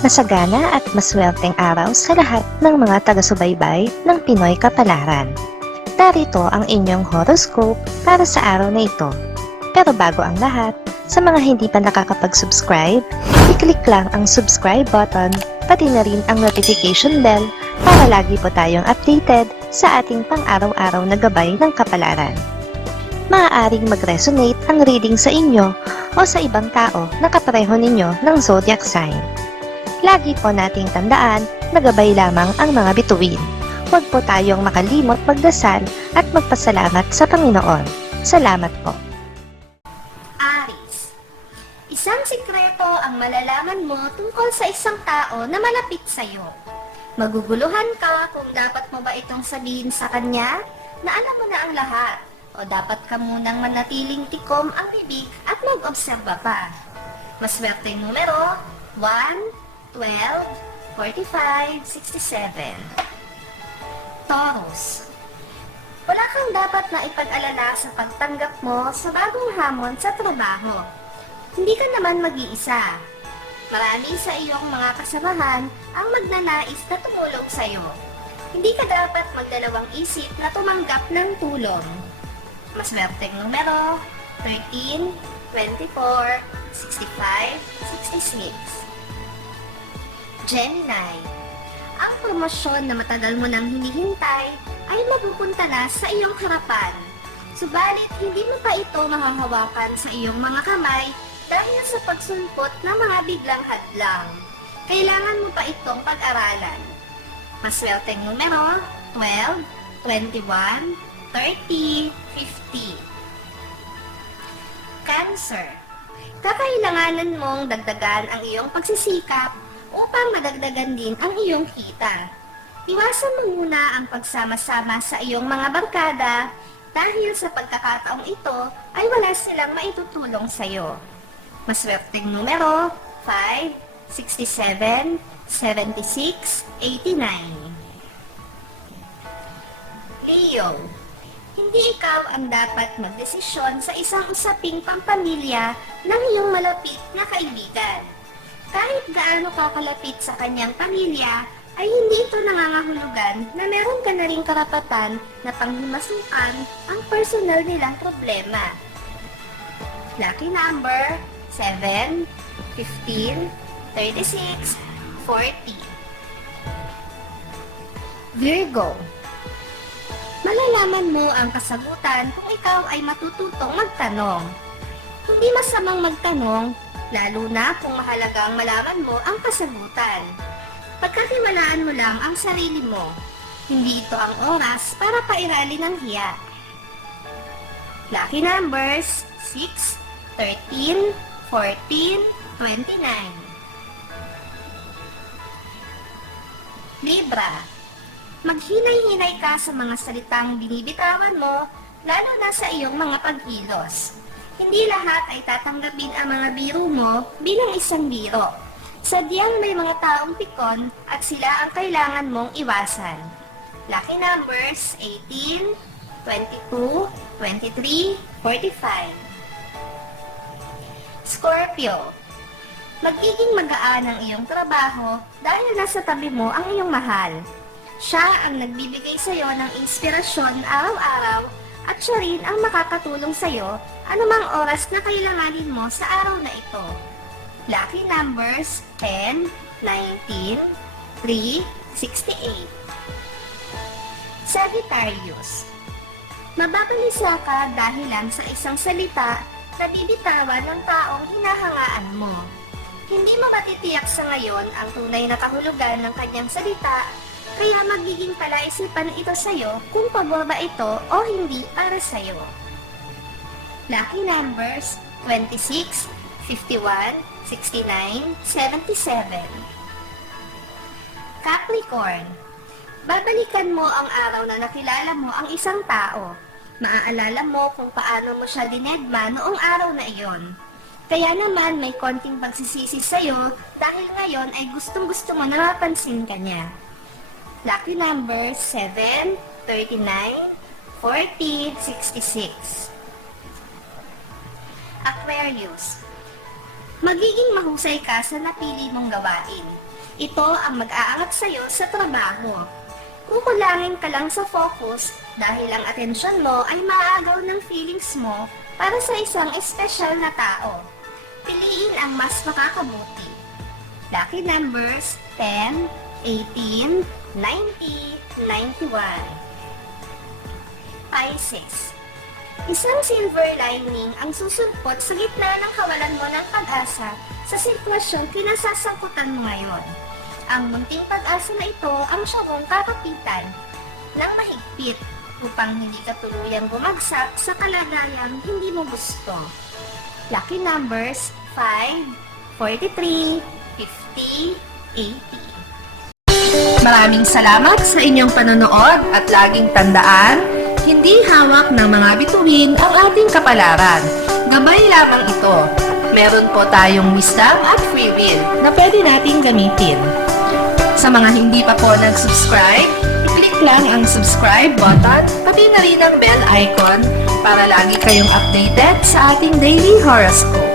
Masagana at maswerteng araw sa lahat ng mga taga-subaybay ng Pinoy Kapalaran. Narito ang inyong horoscope para sa araw na ito. Pero bago ang lahat, sa mga hindi pa nakakapag-subscribe, i-click lang ang subscribe button, pati na rin ang notification bell para lagi po tayong updated sa ating pang-araw-araw na gabay ng kapalaran. Maaaring mag-resonate ang reading sa inyo o sa ibang tao na kapareho ninyo ng zodiac sign. Lagi po nating tandaan na gabay lamang ang mga bituin. Huwag po tayong makalimot magdasal at magpasalamat sa Panginoon. Salamat po. Aries, isang sikreto ang malalaman mo tungkol sa isang tao na malapit sa iyo. Maguguluhan ka kung dapat mo ba itong sabihin sa kanya na alam mo na ang lahat o dapat ka munang manatiling tikom ang bibig at mag-obserba pa. Maswerteng numero 1, 12, 45, 67. Taurus, wala kang dapat na ipag-alala sa pagtanggap mo sa bagong hamon sa trabaho. Hindi ka naman mag-iisa. Marami sa iyong mga kasamahan ang magnanais na tumulong sa iyo. Hindi ka dapat magdalawang isip na tumanggap ng tulong. Maswerteng numero 13, 24, 65, 66. Gemini, ang promosyon na matagal mo nang hinihintay ay mapupunta na sa iyong harapan. Subalit, hindi mo pa ito mahahawakan sa iyong mga kamay dahil sa pagsulpot ng mga biglang hadlang. Kailangan mo pa itong pag-aralan. Maswerteng numero 12, 21, 30, 50. Cancer, kakailanganan mong dagdagan ang iyong pagsisikap upang madagdagan din ang iyong kita. Iwasan mo muna ang pagsama-sama sa iyong mga barkada dahil sa pagkakataong ito ay wala silang maitutulong sa iyo. Maswerteng numero 5, 67, 76, 89. Leo, hindi ikaw ang dapat magdesisyon sa isang usaping pampamilya ng iyong malapit na kaibigan. Kahit gaano ka kalapit sa kanyang pamilya, ay hindi ito nangangahulugan na meron ka na ring karapatan na panghimasukan ang personal nilang problema. Lucky number 7, 15, 36, 40. Virgo, malalaman mo ang kasagutan kung ikaw ay matututong magtanong. Hindi masamang magtanong, lalo na kung mahalagang malaman mo ang kasagutan. Pagkatiwalaan mo lang ang sarili mo. Hindi ito ang oras para pairali ng hiya. Lucky numbers 6, 13, 14, 29. Libra, maghinay-hinay ka sa mga salitang binibitawan mo, lalo na sa iyong mga pagkilos. Hindi lahat ay tatanggapin ang mga biro mo bilang isang biro. Sadyang may mga taong pikon at sila ang kailangan mong iwasan. Lucky numbers 18, 22, 23, 45. Scorpio, magiging magaan ang iyong trabaho dahil nasa tabi mo ang iyong mahal. Siya ang nagbibigay sa iyo ng inspirasyon araw-araw at siya rin ang makakatulong sa iyo anumang oras na kailanganin mo sa araw na ito. Lucky numbers 10, 19, 3, 68. Sagittarius, mababalisa ka dahilan sa isang salita na bibitawan ng taong hinahangaan mo. Hindi mo matitiyak sa ngayon ang tunay na kahulugan ng kanyang salita, kaya magiging palaisipan ito sa iyo kung pabor ba ito o hindi para sa iyo. Lucky numbers 26, 51, 69, 77. Capricorn, babalikan mo ang araw na nakilala mo ang isang tao. Maaalala mo kung paano mo siya dinedma noong araw na iyon. Kaya naman may konting pagsisisi sa'yo dahil ngayon ay gustong-gusto mo na mapansin ka niya. Lucky numbers 7, 39, 40, 66. Aquarius, magiging mahusay ka sa napili mong gawain. Ito ang mag-aangat sa'yo sa trabaho. Kukulangin ka lang sa focus dahil ang atensyon mo ay maaagaw ng feelings mo para sa isang espesyal na tao. Piliin ang mas makakabuti. Lucky numbers 10, 18, 90, 91. Pisces. Isang silver lining ang susulpot sa gitna ng kawalan mo ng pag-asa sa sitwasyong kinasasangkutan mo ngayon. Ang munting pag-asa na ito ang siya mong kakapitan ng mahigpit upang hindi ka tuluyang bumagsak sa kalagayang hindi mo gusto. Lucky numbers 5, 43, 50, 80. Maraming salamat sa inyong panonood at laging tandaan, hindi hawak ng mga bituin ang ating kapalaran. Gabay lamang ito. Meron po tayong wisdom at free will na pwede nating gamitin. Sa mga hindi pa po nag-subscribe, i-click lang ang subscribe button, pati na rin ang bell icon para lagi kayong updated sa ating daily horoscope.